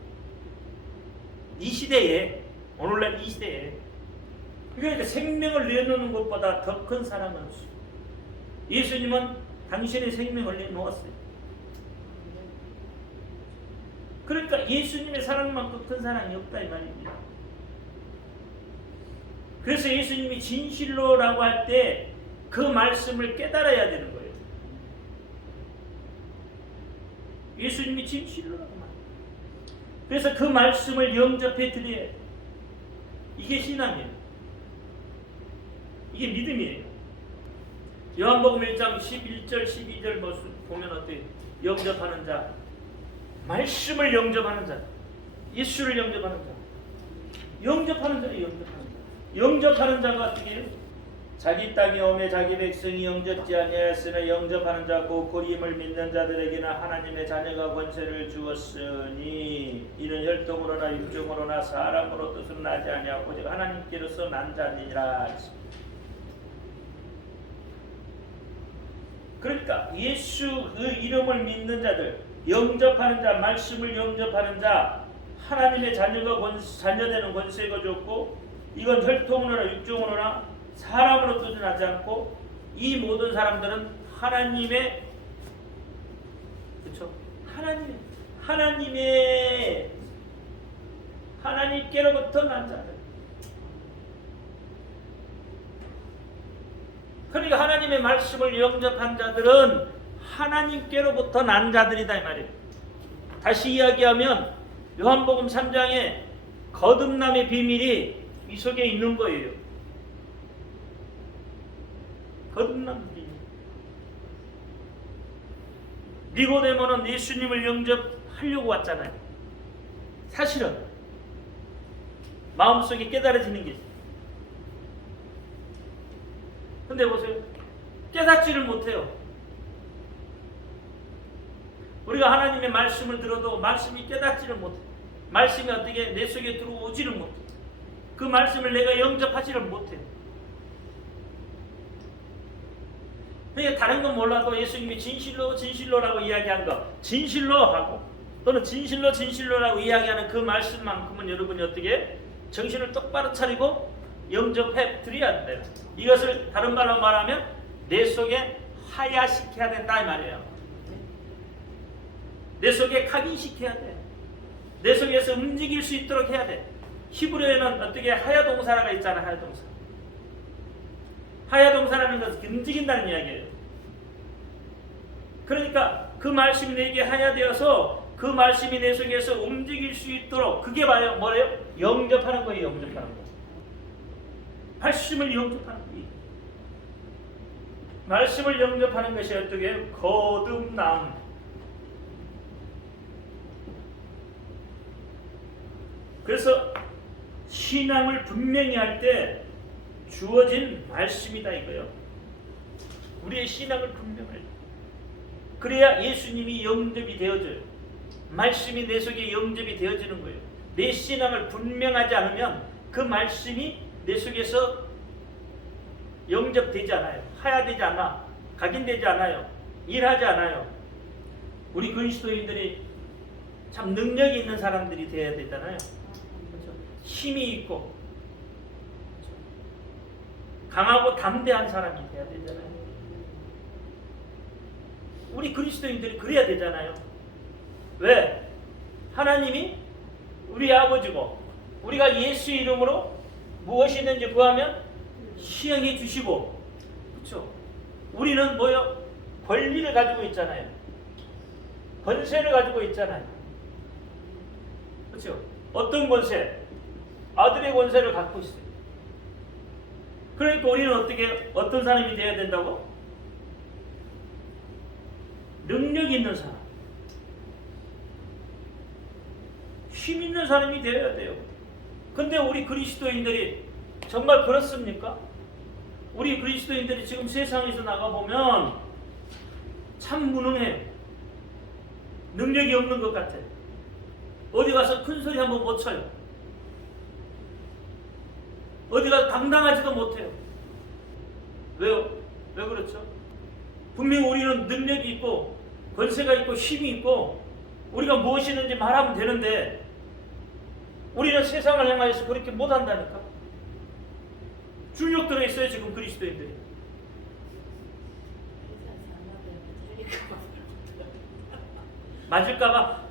이 시대에, 오늘날 이 시대에, 그러니까 생명을 내놓는 것보다 더 큰 사랑은 없어요. 예수님은 당신의 생명을 내놓았어요. 그러니까 예수님의 사랑만큼 큰 사랑이 없다 이 말입니다. 그래서 예수님이 진실로라고 할 때 그 말씀을 깨달아야 되는 거예요. 예수님이 진실로라고 말해요. 그래서 그 말씀을 영접해 드려야 돼요. 이게 신앙이에요. 이게 믿음이에요. 요한복음 1장 11절 12절 보면 어때요? 영접하는 자, 말씀을 영접하는 자, 예수를 영접하는 자, 영접하는 자를 영접하는 자. 영접하는 자가 어떻게 해요? 자기 땅에 오매 자기 백성이 영접지 아니하였으나 영접하는 자 곧 그림을 믿는 자들에게는 하나님의 자녀가 권세를 주었으니 이는 혈통으로나 육정으로나 사람으로 뜻은 나지 아니하고 오직 하나님께로서 난 자니라. 그러니까 예수의 이름을 믿는 자들, 영접하는 자, 말씀을 영접하는 자, 하나님의 자녀가 자녀되는 권세가 줬고 이건 혈통으로나 육정으로나 사람으로 뜻은 나지 않고 이 모든 사람들은 하나님의 그렇죠? 하나님께로부터 난 자들. 그러니까 하나님의 말씀을 영접한 자들은 하나님께로부터 난 자들이다 이 말이에요. 다시 이야기하면 요한복음 3장에 거듭남의 비밀이 이 속에 있는 거예요. 거듭남 비밀. 니고데모는 예수님을 영접하려고 왔잖아요. 사실은 마음속에 깨달아지는 게 있어요. 근데 보세요. 깨닫지를 못해요. 우리가 하나님의 말씀을 들어도 말씀이 깨닫지를 못해요. 말씀이 어떻게 내 속에 들어오지를 못해요. 그 말씀을 내가 영접하지를 못해요. 그러니까 다른 건 몰라도 예수님이 진실로라고 이야기한 거, 진실로 하고 또는 진실로라고 이야기하는 그 말씀만큼은 여러분이 어떻게 정신을 똑바로 차리고 영접해 드려야 된다. 이것을 다른 말로 말하면 내 속에 하야시켜야 된다 이 말이에요. 내 속에 각인시켜야 돼. 내 속에서 움직일 수 있도록 해야 돼. 히브리어에는 어떻게 하야동사가 있잖아. 하야동사. 하야동사라는 것은 움직인다는 이야기예요. 그러니까 그 말씀이 내게 하야되어서 그 말씀이 내 속에서 움직일 수 있도록 그게 뭐래요? 영접하는 거예요. 영접하는 거. 말씀을 영접하는 거예요. 말씀을 영접하는 것이 어떻게 거듭남. 그래서 신앙을 분명히 할 때 주어진 말씀이다 이거예요. 우리의 신앙을 분명할 때. 그래야 예수님이 영접이 되어져요. 말씀이 내 속에 영접이 되어지는 거예요. 내 신앙을 분명하지 않으면 그 말씀이 내 속에서 영접되지 않아요. 하야되지 않아. 각인되지 않아요. 일하지 않아요. 우리 그리스도인들이 참 능력이 있는 사람들이 되어야 되잖아요. 그렇죠? 힘이 있고 강하고 담대한 사람이 돼야 되잖아요. 우리 그리스도인들이 그래야 되잖아요. 왜? 하나님이 우리 아버지고 우리가 예수 이름으로 무엇이 있는지 구하면 시행해 주시고, 그렇죠? 우리는 뭐요? 권리를 가지고 있잖아요. 권세를 가지고 있잖아요. 그렇죠? 어떤 권세? 아들의 권세를 갖고 있어요. 그러니까 우리는 어떤 사람이 되어야 된다고? 능력 있는 사람, 힘 있는 사람이 되어야 돼요. 근데 우리 그리스도인들이 정말 그렇습니까? 우리 그리스도인들이 지금 세상에서 나가보면 참 무능해요. 능력이 없는 것 같아. 어디 가서 큰 소리 한번 못 쳐요. 어디 가서 당당하지도 못해요. 왜요? 왜 그렇죠? 분명히 우리는 능력이 있고 권세가 있고 힘이 있고 우리가 무엇이 있는지 말하면 되는데 우리는 세상을 향하여서 그렇게 못한다니까. 줄력 들어있어요 지금 그리스도인들이. 맞을까봐,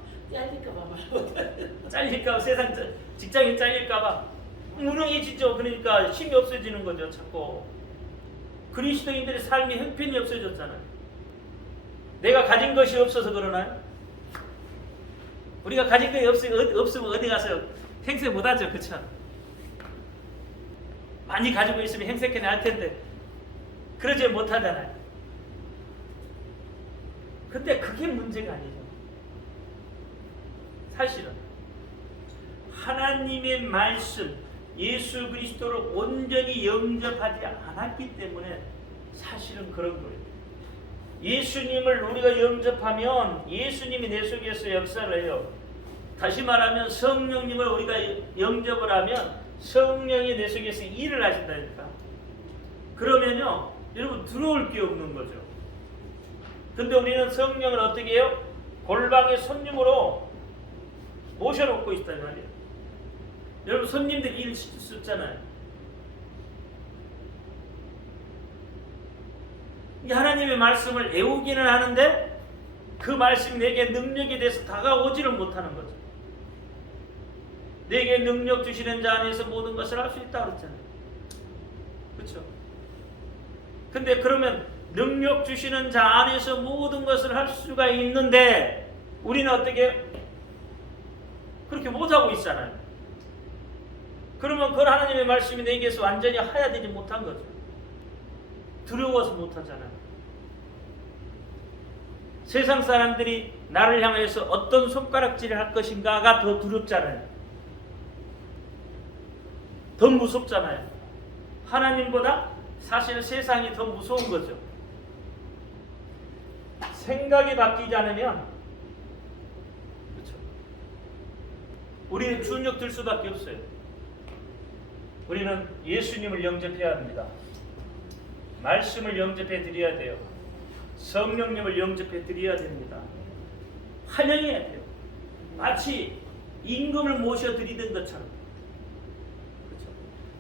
잘릴까봐, 세상 직장이 잘릴까봐 무능해지죠. 그러니까 힘이 없어지는 거죠. 자꾸 그리스도인들의 삶의 형편이 없어졌잖아요. 내가 가진 것이 없어서 그러나요? 우리가 가진 것이 없으면 어디 가서 행세 못하죠. 그렇죠? 많이 가지고 있으면 행세케나 할 텐데 그러지 못하잖아요. 근데 그게 문제가 아니죠. 사실은 하나님의 말씀 예수 그리스도를 온전히 영접하지 않았기 때문에 사실은 그런 거예요. 예수님을 우리가 영접하면 예수님이 내 속에서 역사를 해요. 다시 말하면 성령님을 우리가 영접을 하면 성령이 내 속에서 일을 하신다니까. 그러면요 여러분 들어올 게 없는 거죠. 근데 우리는 성령을 어떻게 해요? 골방의 손님으로 모셔놓고 있단 말이에요. 여러분 손님들 일 시켰잖아요. 하나님의 말씀을 애우기는 하는데 그 말씀이 내게 능력이 돼서 다가오지를 못하는 거죠. 내게 능력 주시는 자 안에서 모든 것을 할 수 있다고 그랬잖아요. 그렇죠? 근데 그러면 능력 주시는 자 안에서 모든 것을 할 수가 있는데 우리는 어떻게 그렇게 못하고 있잖아요. 그러면 그 하나님의 말씀이 내게서 완전히 하야되지 못한 거죠. 두려워서 못하잖아요. 세상 사람들이 나를 향해서 어떤 손가락질을 할 것인가가 더 두렵잖아요. 더 무섭잖아요. 하나님보다 사실 세상이 더 무서운 거죠. 생각이 바뀌지 않으면 그렇죠. 우리는 준력 들 수밖에 없어요. 우리는 예수님을 영접해야 합니다. 말씀을 영접해 드려야 돼요. 성령님을 영접해 드려야 됩니다. 환영해야 돼요. 마치 임금을 모셔 드리던 것처럼. 그렇죠?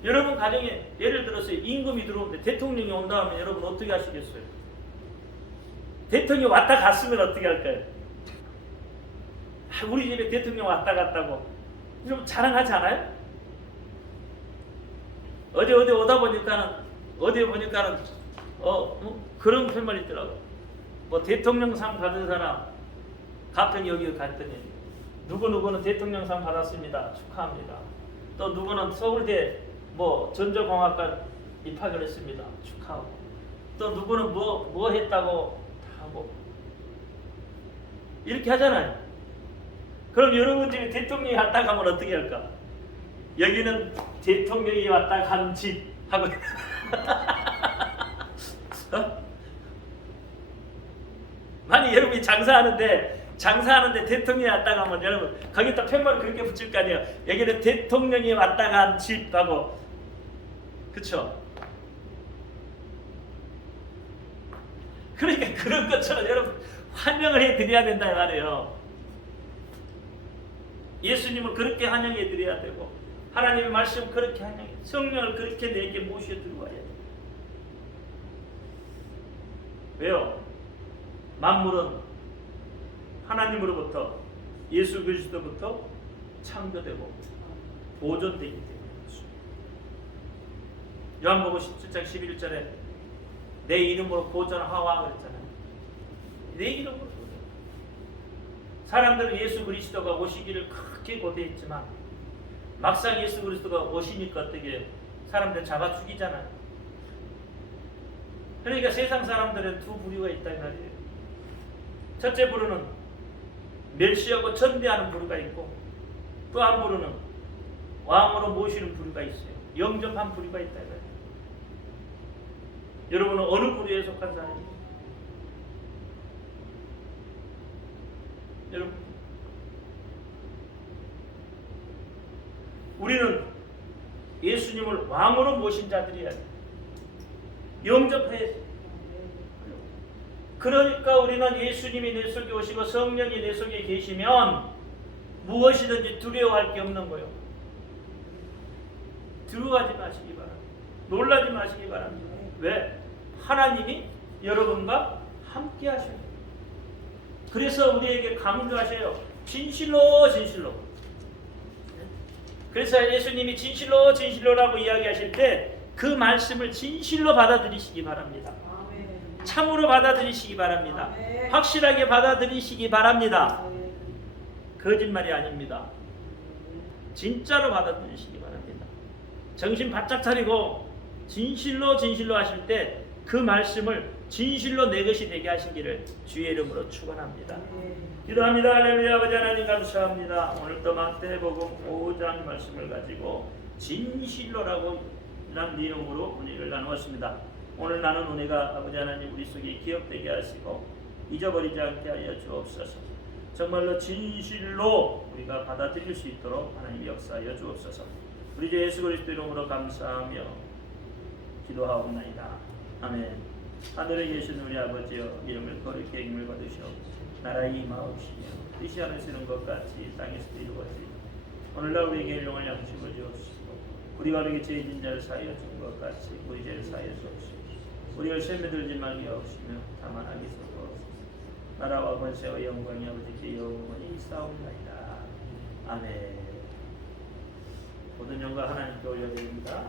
여러분 가정에 예를 들어서 임금이 들어오는데 대통령이 온다 하면 여러분 어떻게 하시겠어요? 대통령이 왔다 갔으면 어떻게 할까요? 우리 집에 대통령 왔다 갔다고 여러분 자랑하지 않아요? 어디 오다 보니까는 그런 편만 있더라고. 뭐 대통령상 받은 사람 가평 여기 갔더니 누구는 대통령상 받았습니다. 축하합니다. 또 누구는 서울대 뭐 전자공학과 입학을 했습니다. 축하하고. 또 누구는 뭐 했다고 다 하고 이렇게 하잖아요. 그럼 여러분 집에 대통령이 왔다 가면 어떻게 할까? 여기는 대통령이 왔다 간 집 하고 만약 여러분이 장사하는데 대통령이 왔다 가면 여러분 거기다 팻말을 그렇게 붙일 거 아니에요. 여기는 대통령이 왔다 간 집 하고 그쵸? 그러니까 그런 것처럼 여러분 환영을 해드려야 된다 이 말이에요. 예수님을 그렇게 환영해 드려야 되고 하나님의 말씀 그렇게 하냐. 성령을 그렇게 내게 모셔 들어와야 돼. 왜요? 만물은 하나님으로부터 예수 그리스도부터 창조되고 보존되기 때문에 그렇습니다. 요한복음 17장 11절에 내 이름으로 보존하와 그랬잖아요. 내 이름으로 보존. 사람들은 예수 그리스도가 오시기를 그렇게 고대했지만 막상 예수 그리스도가 오시니까 어떻게 사람들 잡아 죽이잖아요. 그러니까 세상 사람들은 두 부류가 있다 이 말이에요. 첫째 부류는 멸시하고 전대하는 부류가 있고 또 한 부류는 왕으로 모시는 부류가 있어요. 영접한 부류가 있다 이 말이에요. 여러분은 어느 부류에 속한 사람이에요? 여러분, 우리는 예수님을 왕으로 모신 자들이야. 영접해야 돼. 그러니까 우리는 예수님이 내 속에 오시고 성령이 내 속에 계시면 무엇이든지 두려워할 게 없는 거예요. 두려워하지 마시기 바랍니다. 놀라지 마시기 바랍니다. 왜? 하나님이 여러분과 함께 하셔요. 그래서 우리에게 강조하셔요. 진실로 진실로. 그래서 예수님이 진실로 진실로라고 이야기하실 때 그 말씀을 진실로 받아들이시기 바랍니다. 참으로 받아들이시기 바랍니다. 확실하게 받아들이시기 바랍니다. 거짓말이 아닙니다. 진짜로 받아들이시기 바랍니다. 정신 바짝 차리고 진실로 진실로 하실 때 그 말씀을 진실로 내 것이 되게 하시기를 주의 이름으로 축원합니다. 기도합니다. 할렐루야. 아버지 하나님 감사합니다. 오늘도 마태복음 5장 말씀을 가지고 진실로라고 난 내용으로 은혜를 나누었습니다. 오늘 나눈 은혜가 아버지 하나님 우리 속에 기억되게 하시고 잊어버리지 않게 하여 주옵소서. 정말로 진실로 우리가 받아들일 수 있도록 하나님 역사하여 주옵소서. 우리 주 예수 그리스도 이름으로 감사하며 기도하옵나이다. 아멘. 하늘에 계신 우리 아버지여, 이름을 거룩히 여김을 받으시오. 나라의 임하옵시며 뜻이 하늘에서는 것 같이 땅에서도 이루어지리라. 오늘날 우리에게 일용할 양식을 주옵시고 우리가 우리에게 죄진 자를 사하여 준 것 같이 우리 죄를 사하여 주옵시고 우리를 시험에 들지 말게 하옵시며 다만 악에서 구하옵소서. 나라와 권세와 영광이 아버지께 영원히 있사옵나이다. 아멘. 모든 영광 하나님께 올려드립니다.